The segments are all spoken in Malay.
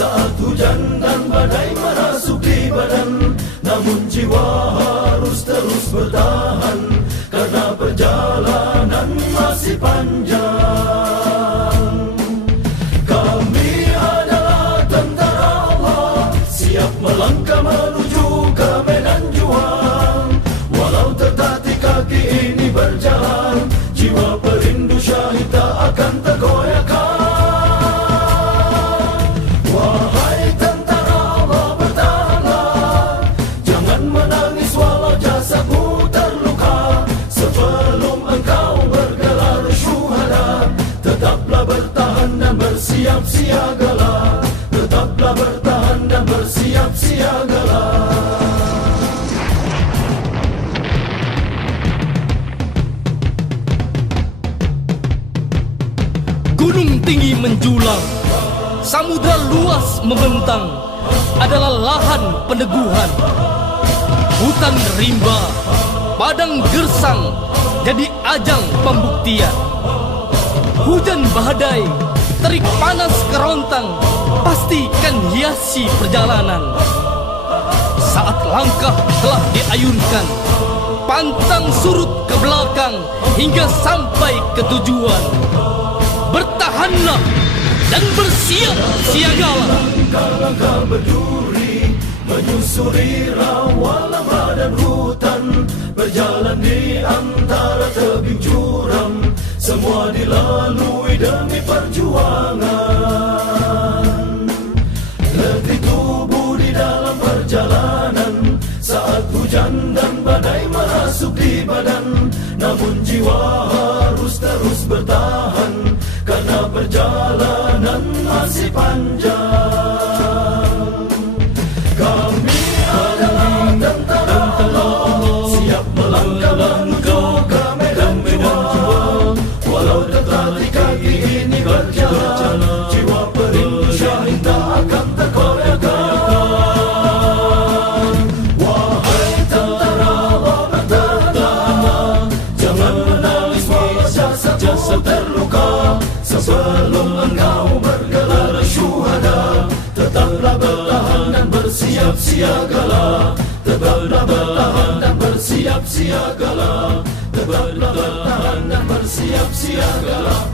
Saat hujan dan badai merasuk di badan, namun jiwa harus terus bertahan, karena perjalanan masih panjang. Kami adalah tentara Allah, siap melangkah menuju ke medan juang. Walau tertatih kaki ini berjalan, jiwa perindu syahid tak akan tergoyahkan. Wahai tentara Allah, bertahanlah, jangan menangis walau jasadmu terluka. Sebelum engkau bergelar syuhada, tetaplah bertahan dan bersiap siagalah. Tetaplah bertahan dan bersiap siagalah. Gunung tinggi menjulang, samudra luas membentang, adalah lahan peneguhan. Hutan rimba, padang gersang, jadi ajang pembuktian. Hujan badai, terik panas kerontang, pastikan hiasi perjalanan. Saat langkah telah diayunkan, pantang surut ke belakang hingga sampai ke tujuan. Bertahanlah dan bersiap siagalah. Langkah-langkah berduri menyusuri rawa lembah dan hutan, berjalan di antara tebing curam, semua dilalui demi perjuangan. Letih tubuh di dalam perjalanan, saat hujan dan badai merasuk di badan, namun jiwa harus terus bertahan, karena perjalanan masih panjang. Kami adalah tentara Allah, siap melangkah menuju ke medan juang. Walau tertatih kaki ini berjalan, jiwa perindu syahid tak akan tergoyahkan. Wahai tentara Allah, bertahanlah, jangan menangis walau jasad terluka. Sebelum engkau bergelar syuhada, tetaplah bertahan dan bersiap siagalah. Tetaplah bertahan dan bersiap siagalah. Tetaplah bertahan dan bersiap siagalah.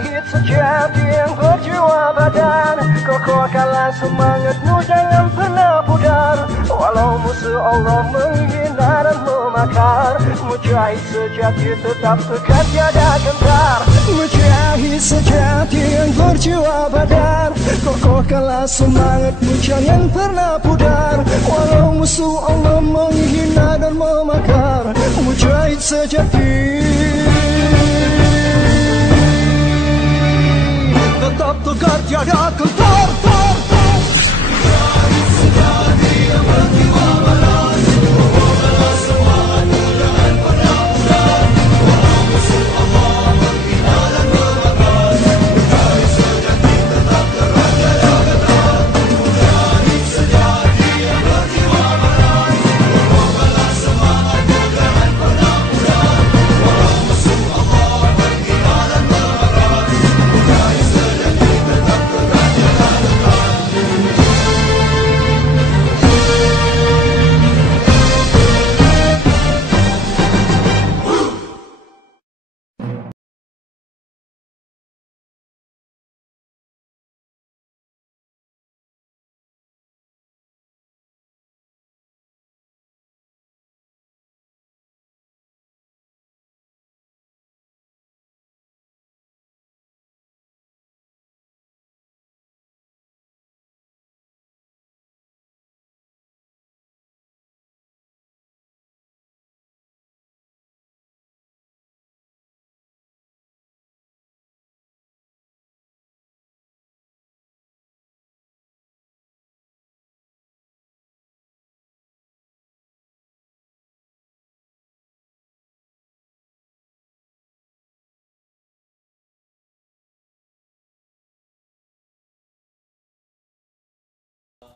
Mujahid sejati yang berjiwa badan, kokohkanlah semangatmu, jangan pernah pudar. Walau musuh Allah menghina dan memakar, mujahid sejati tetap tegar tiada gentar. Mujahid sejati yang berjiwa badan, kokohkanlah semangatmu, jangan pernah pudar. Walau musuh Allah menghina dan memakar, mujahid sejati tetap tegar tiada gentar.